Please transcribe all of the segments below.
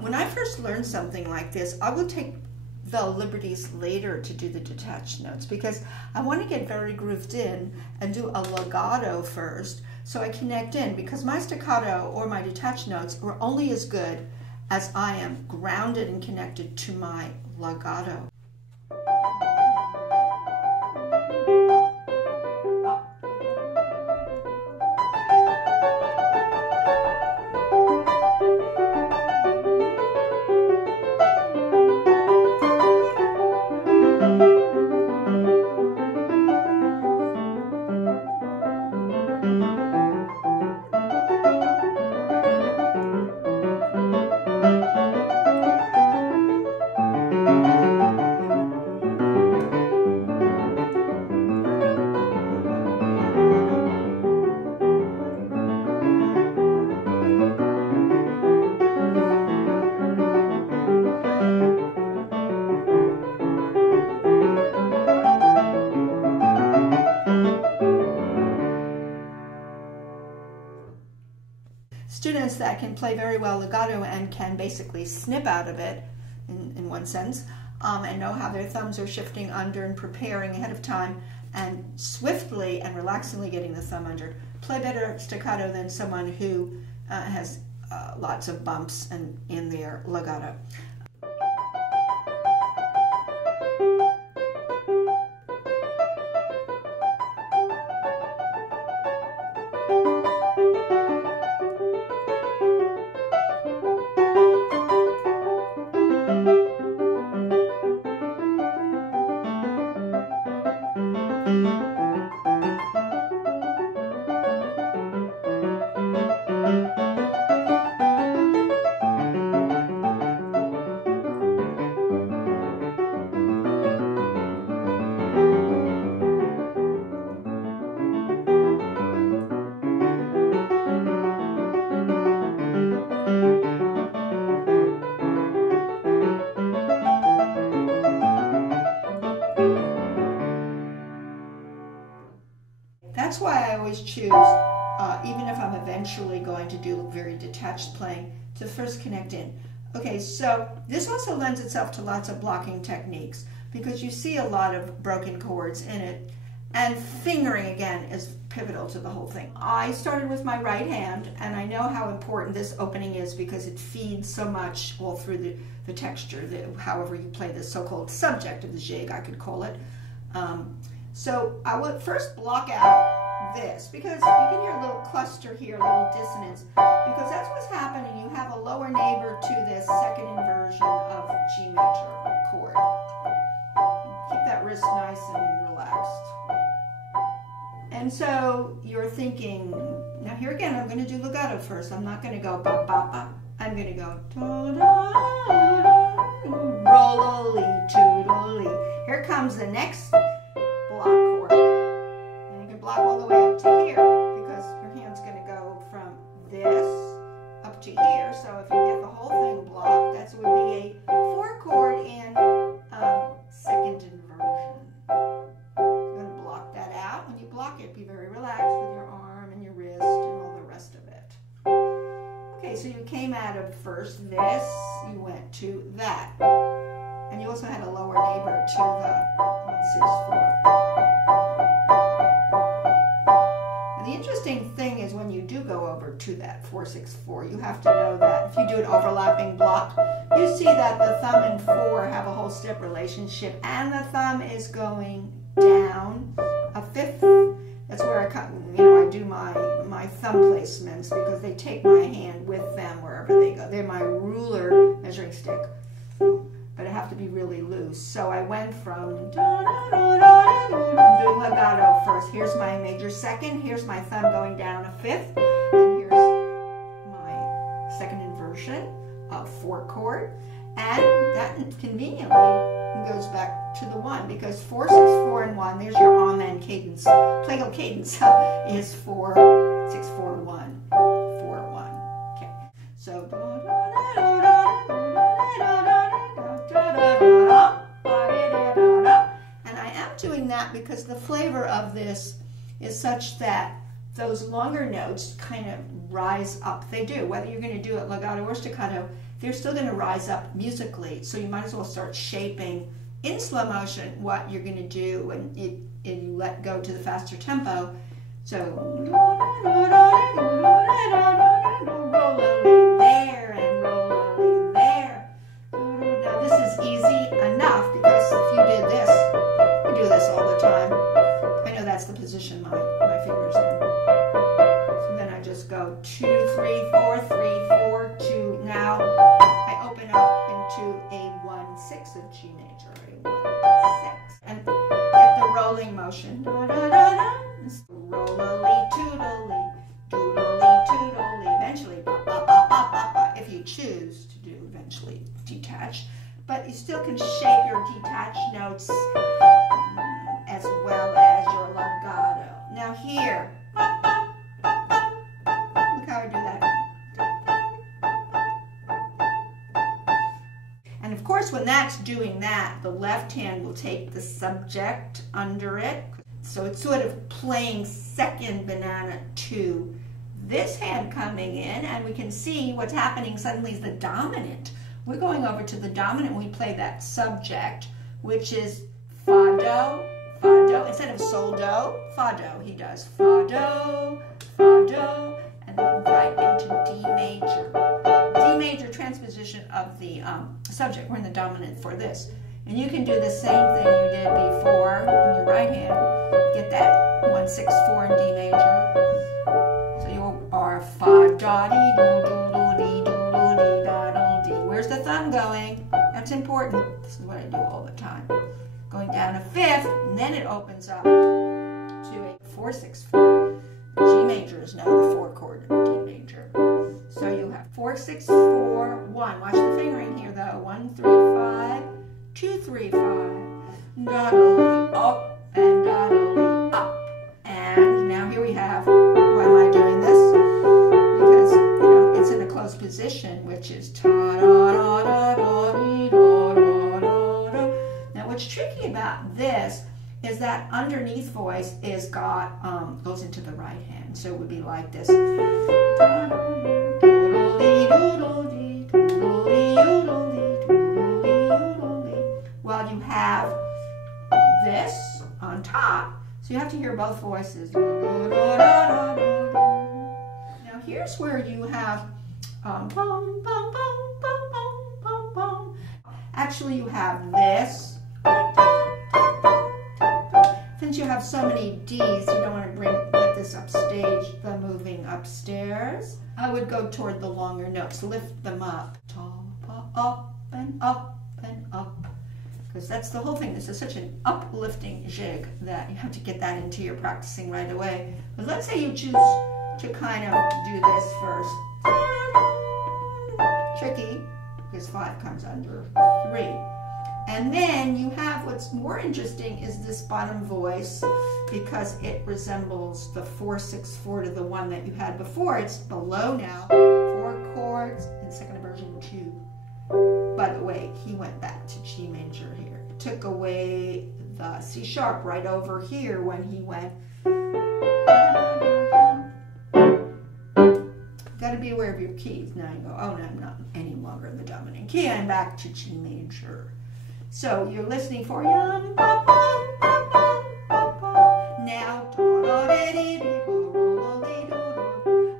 When I first learned something like this, I would take the liberties later to do the detached notes because I want to get very grooved in and do a legato first so I connect in, because my staccato or my detached notes are only as good as I am grounded and connected to my legato. Students that can play very well legato and can basically snip out of it, in one sense, and know how their thumbs are shifting under and preparing ahead of time and swiftly and relaxingly getting the thumb under, play better staccato than someone who has lots of bumps in their legato. That's why I always choose, even if I'm eventually going to do very detached playing, to first connect in. Okay, so this also lends itself to lots of blocking techniques because you see a lot of broken chords in it, and fingering again is pivotal to the whole thing. I started with my right hand, and I know how important this opening is because it feeds so much all through the texture, however you play this so-called subject of the gigue, I could call it. So I would first block out this because you can hear a little cluster here, a little dissonance, because that's what's happening. You have a lower neighbor to this second inversion of G major chord. Keep that wrist nice and relaxed. And so you're thinking, now here again, I'm going to do legato first. I'm not going to go ba ba ba. I'm going to go roll-a-lee, toodle-lee. Here comes the next block chord. And you can block all the way up to here because your hand's going to go from this up to here. So if you get the whole thing blocked, that would be a 4-chord in second inversion. You're going to block that out. When you block it, be very relaxed with your arm and your wrist and all the rest of it. Okay, so you came out of first this, you went to that. And you also had a lower neighbor to the 1-6-4. And the interesting thing is when you do go over to that 4-6-4, you have to know that if you do an overlapping block, you see that the thumb and 4 have a whole step relationship, and the thumb is going down a fifth. That's where I do my thumb placements because they take my hand with them wherever they go. They're my ruler measuring stick. But I have to be really loose. So I went from I'm doing legato first. Here's my major second. Here's my thumb going down a fifth. And here's my second inversion of 4-chord. And that conveniently goes back to the 1 because 4-6-4 and 1. There's your amen cadence. Plagal cadence is 4-6-4-1. 4-1. Okay. So. And I am doing that because the flavor of this is such that those longer notes kind of rise up. They do, whether you're going to do it legato or staccato. they're still going to rise up musically. So you might as well start shaping in slow motion what you're going to do, and you let go to the faster tempo. So there and roll there. Now this is easy enough because if you did this, you do this all the time. I know that's the position my fingers in. So then I just go 2, 3, 4, 3, 4, 2. Now I open up into a 1/6 of G major, a 1/6, and get the rolling motion. Da, da, da, da. Roll-a-lee, toodle-lee, doodle-lee, toodle-lee. Eventually, if you choose to do eventually detach, but you still can shape your detached notes as well as your legato. Now here, look how I do that. And of course, when that's doing that, the left hand will take the subject under it. So it's sort of playing second banana to this hand coming in, and we can see what's happening suddenly is the dominant. We're going over to the dominant when we play that subject, which is fa do, instead of sol do, fa do. He does fa do, and then right into D major. D major transposition of the subject. We're in the dominant for this. And you can do the same thing you did before in your right hand. Get that 1/6/4 in D major. So you are fa da dee doo doo dee doo dee da doo dee. Where's the thumb going? That's important. This is what I do all the time. Going down a 5th, and then it opens up to a 4/6/4. G major is now the 4 chord of D major. So you have 4/6/4 1. Watch the fingering here though. 1 3 5. 2 3 5, da-da-lee, up and da-da-lee, up. And now here we have, why am I doing this? Because, it's in a closed position, which is ta-da-da-da-da-dee-da-da-da-da. Now what's tricky about this is that underneath voice is goes into the right hand. So it would be like this. Well, you have this on top, so you have to hear both voices. Now here's where you have actually you have this. Since you have so many D's, you don't want to let this upstage the moving upstairs. I would go toward the longer notes, lift them up. Up and up and up. Because that's the whole thing. This is such an uplifting jig that you have to get that into your practicing right away. But let's say you choose to kind of do this first. Tricky, because 5 comes under 3. And then you have what's more interesting is this bottom voice, because it resembles the 4/6/4 to the one that you had before. It's below now, 4 chords, and second inversion 2. By the way, he went back to G major here. It took away the C sharp right over here when he went. Got to be aware of your keys. Now you go, oh no, I'm not any longer in the dominant key. I'm back to G major. So you're listening for now.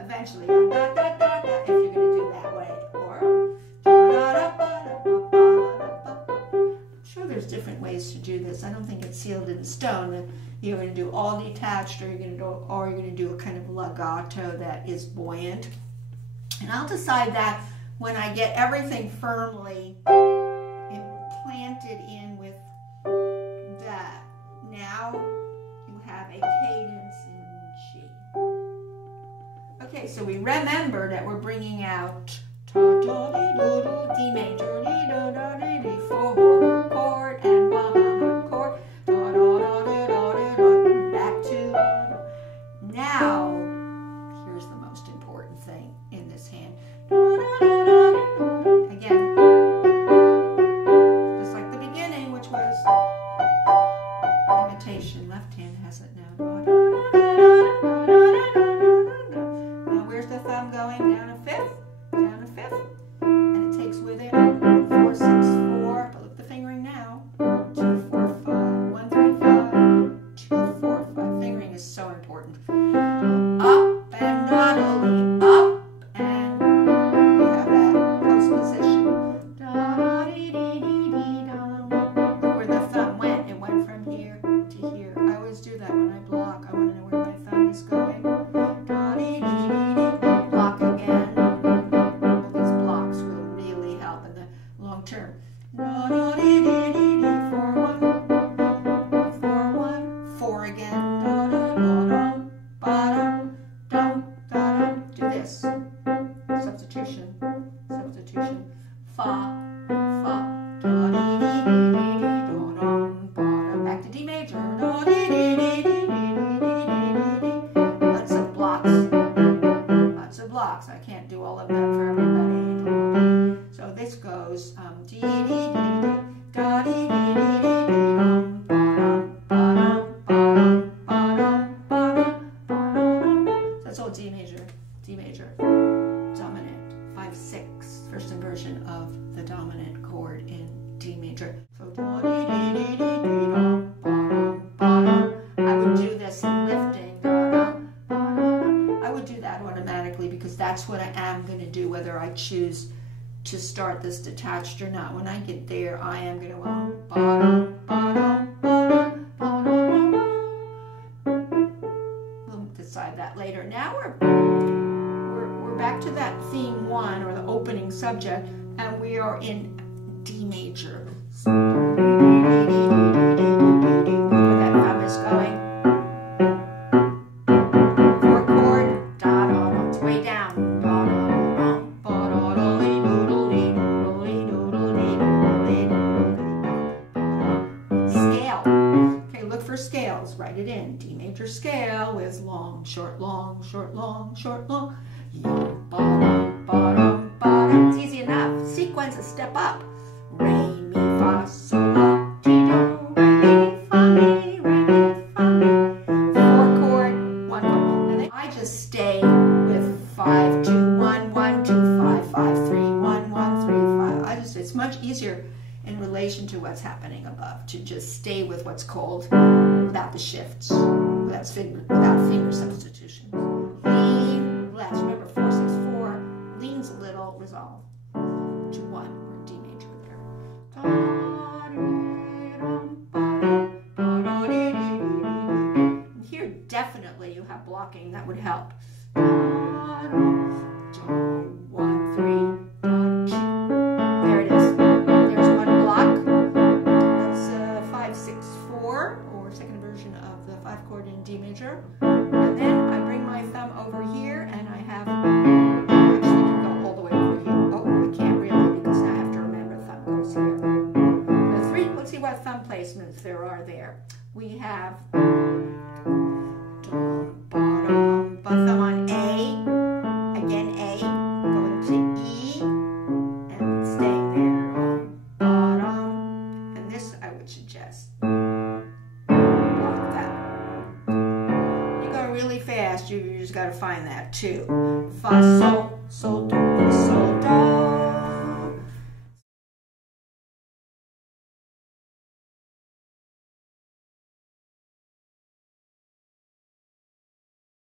Eventually, if you're going to do that way, or I'm sure there's different ways to do this. I don't think it's sealed in stone. You're going to do all detached, or you're going to do a kind of legato that is buoyant. And I'll decide that when I get everything firmly planted in with that. Now you have a cadence in G. Okay, so we remember that we're bringing out D major, D 4 chord and 1 chord, back to. Now here's the most important thing in this hand. Again, just like the beginning, which was imitation. Left hand has it now. Now where's the thumb going? Down a 5th, and it takes long term. 4-1, 4 again. Do this. Substitution. Fa, fa, back to D major. Lots of blocks. I can't do all of them for everybody. So this goes D, D, D, da, D, D, D, that's all D major, dominant, 5/6, first inversion of the dominant chord in D major. So da, D, D, D, I would do this lifting, I would do that automatically because that's what I am going to do whether I choose to start this detached or not. When I get there, I am going to we'll decide that later. Now we're back to that theme 1 or the opening subject, and we are in D major. Look where that thumb is going. 4 chord, da da da, it's way down. Scales, write it in. D major scale with long, short, long, short, long, short, long. It's easy enough. Sequence a step up. Re, mi, fa, sol, la, ti, do, re, mi, fa, mi, re, mi, fa, mi. 4 chord, 1 chord. And then I just stay with 5, 2, 1, 1, 2, 5, 5, 3, 1, 1, 3, 5. It's much easier in relation to what's happening above to just stay with what's called without the shifts, without finger substitution. Lean, less. Remember, 4, 6, 4 leans a little, resolve to 1 or D major there. And here, definitely, you have blocking that would help. 1, 3. There it is. There's 1 block. That's 5, 6, 4, or second version of the 5 chord in D major. And then I bring my thumb over here, and I have, actually you can go all the way over here. Oh, we can't really because I have to remember the thumb goes here. The 3, let's see what thumb placements there are there. We have thumb on A, again A, going to E, and staying there. And this I would suggest. Block that. You go really fast, you just got to find that too. Fa, sol,